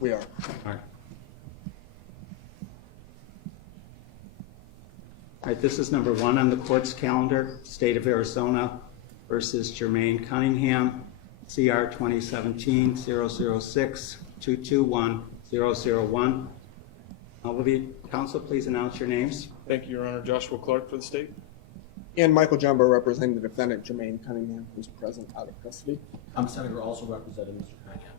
We are. All right. All right, this is number 1 on the court's calendar, State of Arizona versus Germayne Cunningham, CR 2017-006-221-001. Will the counsel please announce your names? Thank you, Your Honor. Joshua Clark for the state. And Michael Jumbo representing the defendant, Germayne Cunningham, who's present out of custody. I'm Senator, also representing Mr. Cunningham.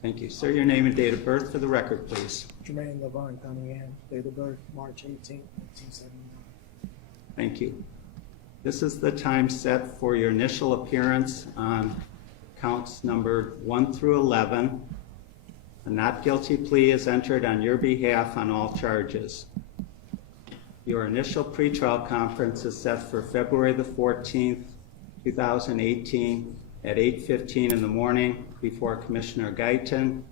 Thank you. Sir, your name and date of birth for the record, please. Germayne Cunningham, date of birth, March 18, 1979. Thank you. This is the time set for your initial appearance on counts number 1 through 11. A not guilty plea is entered on your behalf on all charges. Your initial pretrial conference is set for February the 14th, 2018 at 8:15 in the morning before Commissioner Guyton.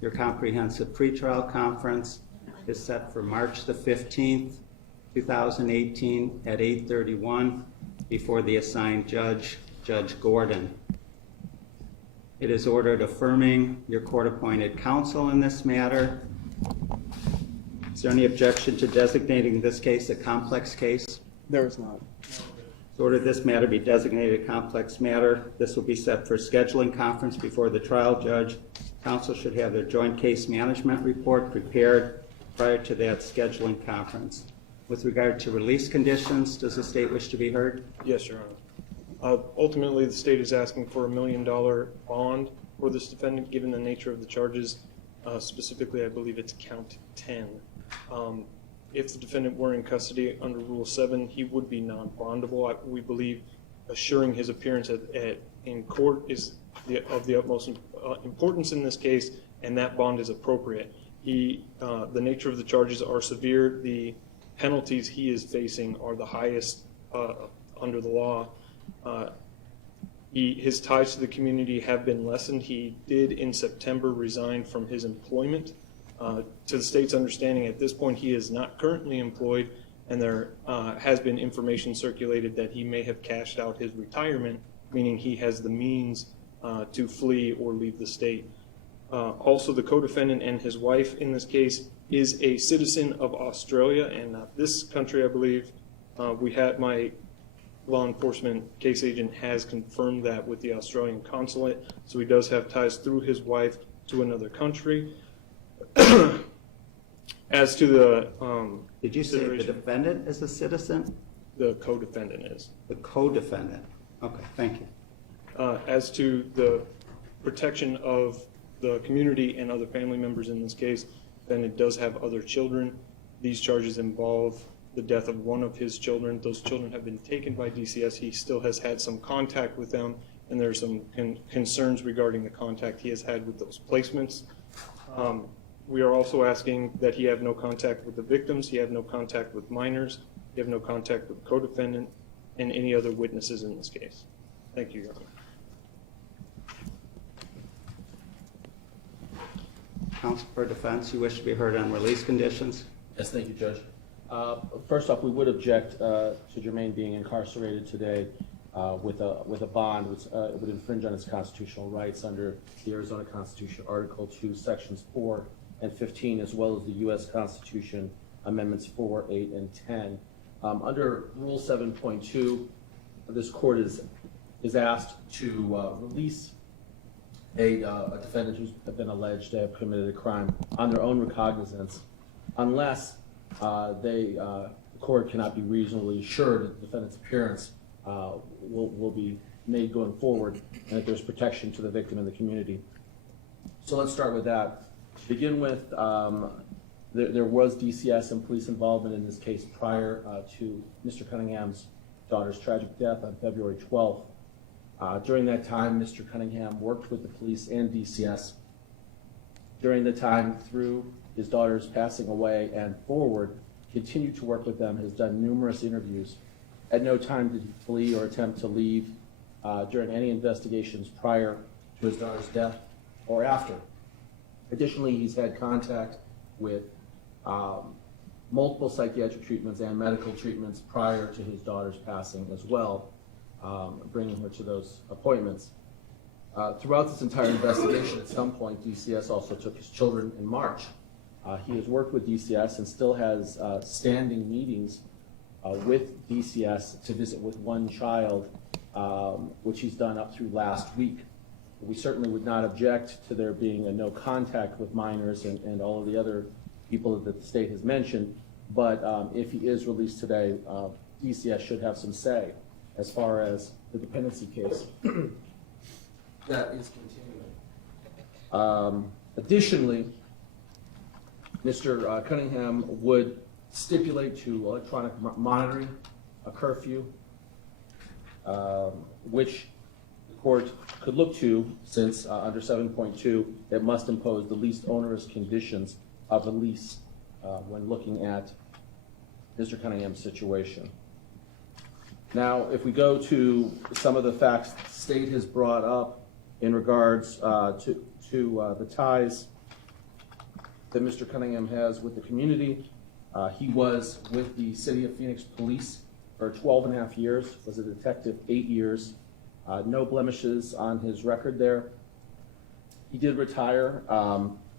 Your comprehensive pretrial conference is set for March the 15th, 2018 at 8:31 before the assigned judge, Judge Gordon. It is ordered affirming your court-appointed counsel in this matter. Is there any objection to designating this case a complex case? There is not. It's ordered this matter be designated a complex matter. This will be set for scheduling conference before the trial judge. Counsel should have their joint case management report prepared prior to that scheduling conference. With regard to release conditions, does the state wish to be heard? Yes, Your Honor. Ultimately, the state is asking for $1 million bond for this defendant, given the nature of the charges. Specifically, I believe it's count 10. If the defendant were in custody under Rule 7, he would be non-bondable. We believe assuring his appearance in court is of the utmost importance in this case, and that bond is appropriate. The nature of the charges are severe. The penalties he is facing are the highest under the law. His ties to the community have been lessened. He did in September resign from his employment. To the state's understanding, at this point he is not currently employed, and there has been information circulated that he may have cashed out his retirement, meaning he has the means to flee or leave the state. Also, the co-defendant and his wife in this case is a citizen of Australia and not this country, I believe. My law enforcement case agent has confirmed that with the Australian consulate, so he does have ties through his wife to another country. As to the Did you say the defendant is a citizen? The co-defendant is. The co-defendant. Okay, thank you. As to the protection of the community and other family members in this case, then it does have other children. These charges involve the death of one of his children. Those children have been taken by DCS. He still has had some contact with them, and there are some concerns regarding the contact he has had with those placements. We are also asking that he have no contact with the victims, he have no contact with minors, he have no contact with the co-defendant, and any other witnesses in this case. Thank you, Your Honor. Counsel for defense, you wish to be heard on release conditions? Yes, thank you, Judge. First off, we would object to Germayne being incarcerated today with a bond, which would infringe on his constitutional rights under the Arizona Constitution, Article 2, Sections 4 and 15, as well as the U.S. Constitution, Amendments 4, 8, and 10. Under Rule 7.2, this court is asked to release a defendant who's been alleged to have committed a crime on their own recognizance, unless the court cannot be reasonably assured that the defendant's appearance will be made going forward, and that there's protection to the victim and the community. So let's start with that. To begin with, there was DCS and police involvement in this case prior to Mr. Cunningham's daughter's tragic death on February 12th. During that time, Mr. Cunningham worked with the police and DCS. During the time through his daughter's passing away and forward, continued to work with them, has done numerous interviews. At no time did he flee or attempt to leave during any investigations prior to his daughter's death or after. Additionally, he's had contact with multiple psychiatric treatments and medical treatments prior to his daughter's passing as well, bringing her to those appointments. Throughout this entire investigation, at some point, DCS also took his children in March. He has worked with DCS and still has standing meetings with DCS to visit with one child, which he's done up through last week. We certainly would not object to there being a no contact with minors and all of the other people that the state has mentioned, but if he is released today, DCS should have some say as far as the dependency case that is continuing. Additionally, Mr. Cunningham would stipulate to electronic monitoring, a curfew, which the court could look to, since under 7.2, it must impose the least onerous conditions of the lease when looking at Mr. Cunningham's situation. Now, if we go to some of the facts the state has brought up in regards to the ties that Mr. Cunningham has with the community, he was with the City of Phoenix Police for 12 and a half years, was a detective 8 years, no blemishes on his record there. He did retire.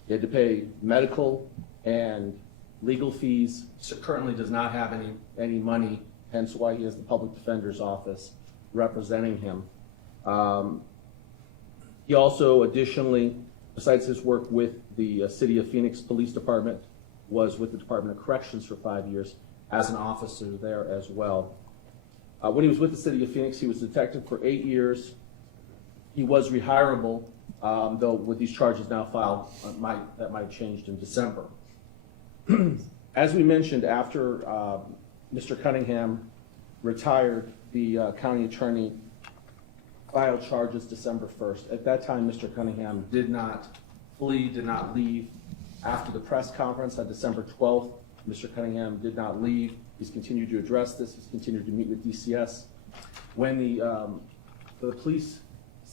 He had to pay medical and legal fees. So currently does not have any money, hence why he has the public defender's office representing him. He also additionally, besides his work with the City of Phoenix Police Department, was with the Department of Corrections for 5 years as an officer there as well. When he was with the City of Phoenix, he was a detective for 8 years. He was rehirable, though with these charges now filed, that might have changed in December. As we mentioned, after Mr. Cunningham retired, the county attorney filed charges December 1st. At that time, Mr. Cunningham did not flee, did not leave. After the press conference on December 12th, Mr. Cunningham did not leave. He's continued to address this. He's continued to meet with DCS. When the police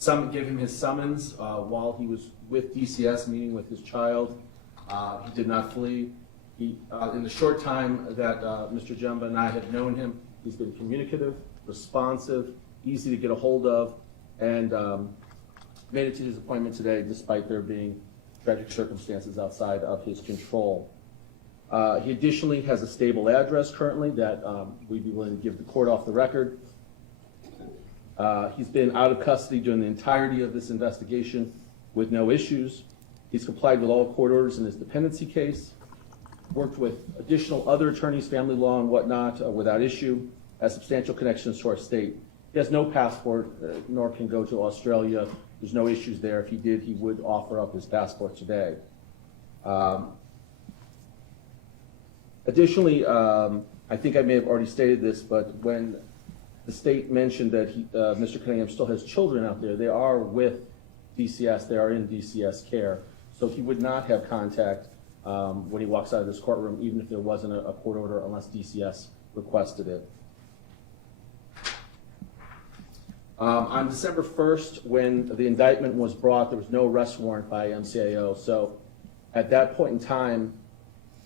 gave him his summons while he was with DCS meeting with his child, he did not flee. In the short time that Mr. Jumba and I have known him, he's been communicative, responsive, easy to get a hold of, and made it to his appointment today despite there being tragic circumstances outside of his control. He additionally has a stable address currently that we'd be willing to give the court off the record. He's been out of custody during the entirety of this investigation with no issues. He's complied with all court orders in his dependency case, worked with additional other attorneys, family law and whatnot, without issue, has substantial connections to our state. He has no passport, nor can go to Australia. There's no issues there. If he did, he would offer up his passport today. Additionally, I think I may have already stated this, but when the state mentioned that Mr. Cunningham still has children out there, they are with DCS, they are in DCS care, so he would not have contact when he walks out of this courtroom, even if there wasn't a court order, unless DCS requested it. On December 1st, when the indictment was brought, there was no arrest warrant by MCAO. So at that point in time,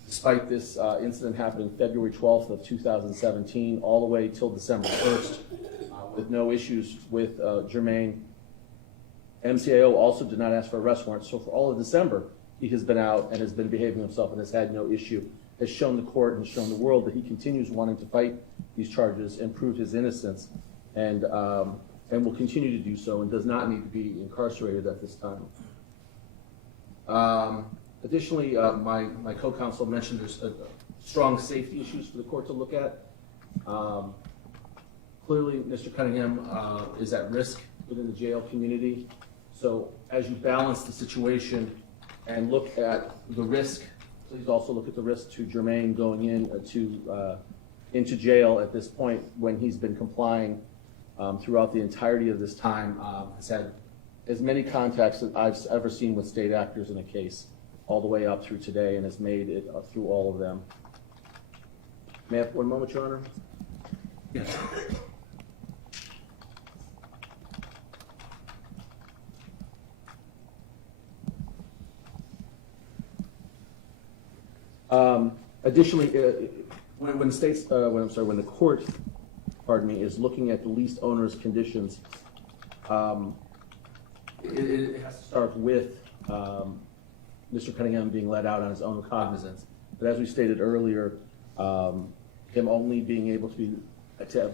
despite this incident happening February 12th of 2017, all the way till December 1st, with no issues with Germayne, MCAO also did not ask for arrest warrants. So for all of December, he has been out and has been behaving himself and has had no issue, has shown the court and shown the world that he continues wanting to fight these charges and prove his innocence, and will continue to do so and does not need to be incarcerated at this time. Additionally, my co-counsel mentioned there's strong safety issues for the court to look at. Clearly, Mr. Cunningham is at risk within the jail community. So as you balance the situation and look at the risk, please also look at the risk to Germayne going into jail at this point when he's been complying throughout the entirety of this time, has had as many contacts that I've ever seen with state actors in a case, all the way up through today, and has made it through all of them. May I have 1 moment, Your Honor? Yes. Additionally, when the court, pardon me, is looking at the least onerous conditions, it has to start with Mr. Cunningham being let out on his own recognizance. But as we stated earlier, him only being able to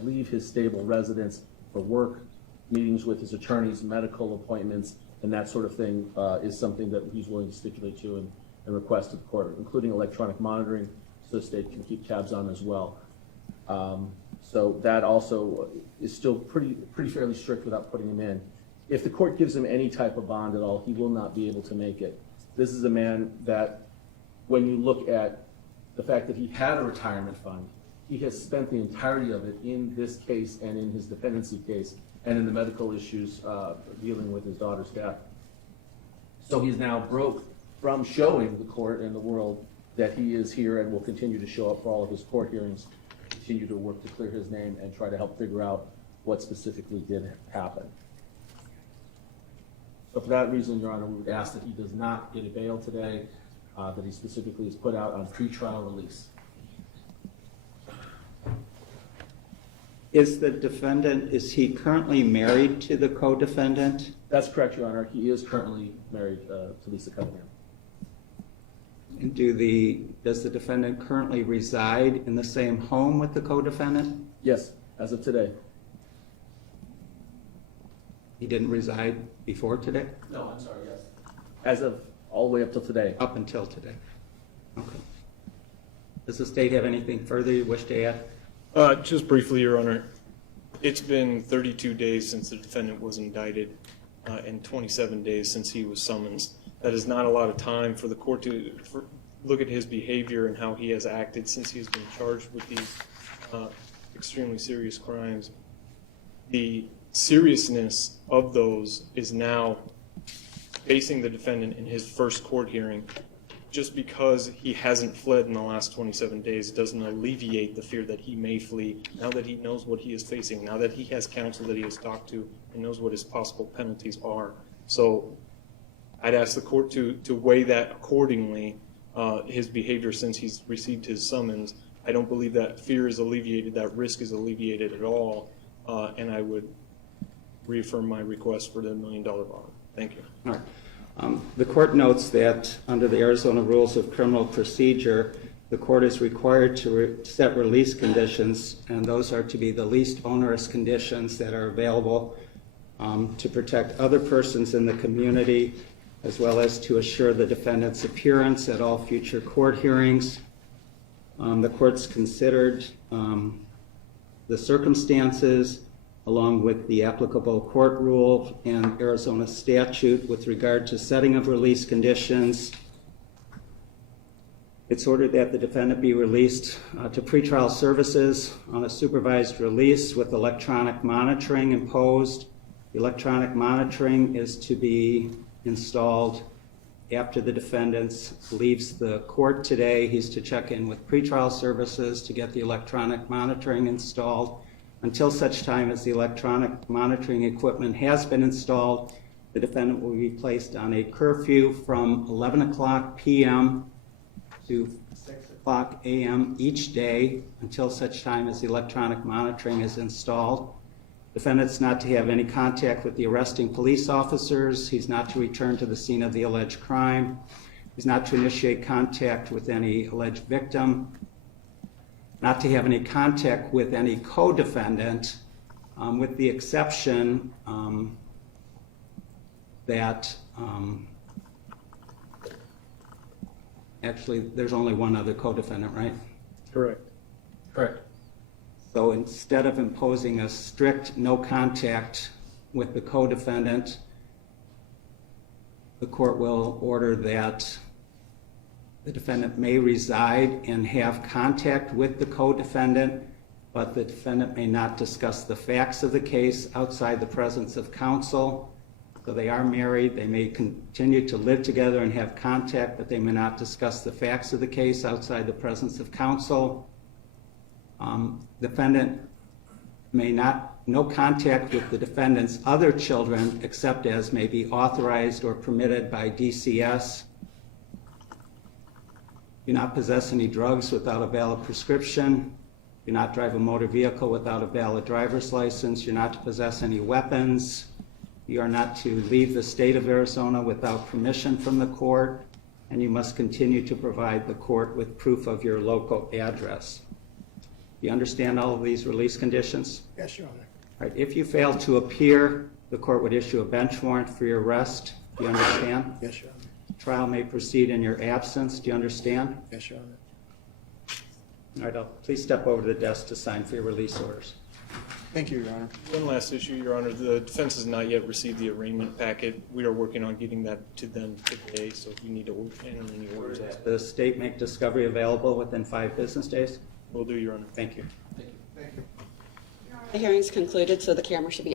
leave his stable residence for work, meetings with his attorneys, medical appointments, and that sort of thing is something that he's willing to stipulate to and request to the court, including electronic monitoring, so the state can keep tabs on as well. So that also is still pretty fairly strict without putting him in. If the court gives him any type of bond at all, he will not be able to make it. This is a man that, when you look at the fact that he had a retirement fund, he has spent the entirety of it in this case and in his dependency case and in the medical issues dealing with his daughter's death. So he's now broke from showing the court and the world that he is here and will continue to show up for all of his court hearings, continue to work to clear his name and try to help figure out what specifically did happen. So for that reason, Your Honor, we would ask that he does not get a bail today, that he specifically is put out on pretrial release. Is the defendant, is he currently married to the co-defendant? That's correct, Your Honor. He is currently married to Lisa Cunningham. And does the defendant currently reside in the same home with the co-defendant? Yes, as of today. He didn't reside before today? No, I'm sorry, yes. As of all the way up till today. Up until today. Okay. Does the state have anything further you wish to add? Just briefly, Your Honor, it's been 32 days since the defendant was indicted and 27 days since he was summoned. That is not a lot of time for the court to look at his behavior and how he has acted since he has been charged with these extremely serious crimes. The seriousness of those is now facing the defendant in his first court hearing. Just because he hasn't fled in the last 27 days doesn't alleviate the fear that he may flee now that he knows what he is facing, now that he has counsel that he has talked to and knows what his possible penalties are. So I'd ask the court to weigh that accordingly, his behavior since he's received his summons. I don't believe that fear is alleviated, that risk is alleviated at all, and I would reaffirm my request for the $1 million bond. Thank you. All right. The court notes that under the Arizona Rules of Criminal Procedure, the court is required to set release conditions, and those are to be the least onerous conditions that are available to protect other persons in the community, as well as to assure the defendant's appearance at all future court hearings. The court's considered the circumstances along with the applicable court rule and Arizona statute with regard to setting of release conditions. It's ordered that the defendant be released to pretrial services on a supervised release with electronic monitoring imposed. The electronic monitoring is to be installed after the defendant leaves the court today. He's to check in with pretrial services to get the electronic monitoring installed. Until such time as the electronic monitoring equipment has been installed, the defendant will be placed on a curfew from 11 o'clock p.m. to 6 o'clock a.m. each day until such time as the electronic monitoring is installed. Defendant's not to have any contact with the arresting police officers. He's not to return to the scene of the alleged crime. He's not to initiate contact with any alleged victim. Not to have any contact with any co-defendant, with the exception that actually there's only one other co-defendant, right? Correct. Correct. So instead of imposing a strict no contact with the co-defendant, the court will order that the defendant may reside and have contact with the co-defendant, but the defendant may not discuss the facts of the case outside the presence of counsel. So they are married, they may continue to live together and have contact, but they may not discuss the facts of the case outside the presence of counsel. Defendant may no contact with the defendant's other children except as may be authorized or permitted by DCS. Do not possess any drugs without a valid prescription. Do not drive a motor vehicle without a valid driver's license. You're not to possess any weapons. You are not to leave the state of Arizona without permission from the court, and you must continue to provide the court with proof of your local address. You understand all of these release conditions? Yes, Your Honor. All right, if you fail to appear, the court would issue a bench warrant for your arrest. Do you understand? Yes, Your Honor. Trial may proceed in your absence. Do you understand? Yes, Your Honor. All right, please step over to the desk to sign for your release orders. Thank you, Your Honor. One last issue, Your Honor. The defense has not yet received the arraignment packet. We are working on getting that to them today, so if you need to enter any orders, The state make discovery available within 5 business days? we'll do, Your Honor. Thank you. The hearing is concluded, so the camera should be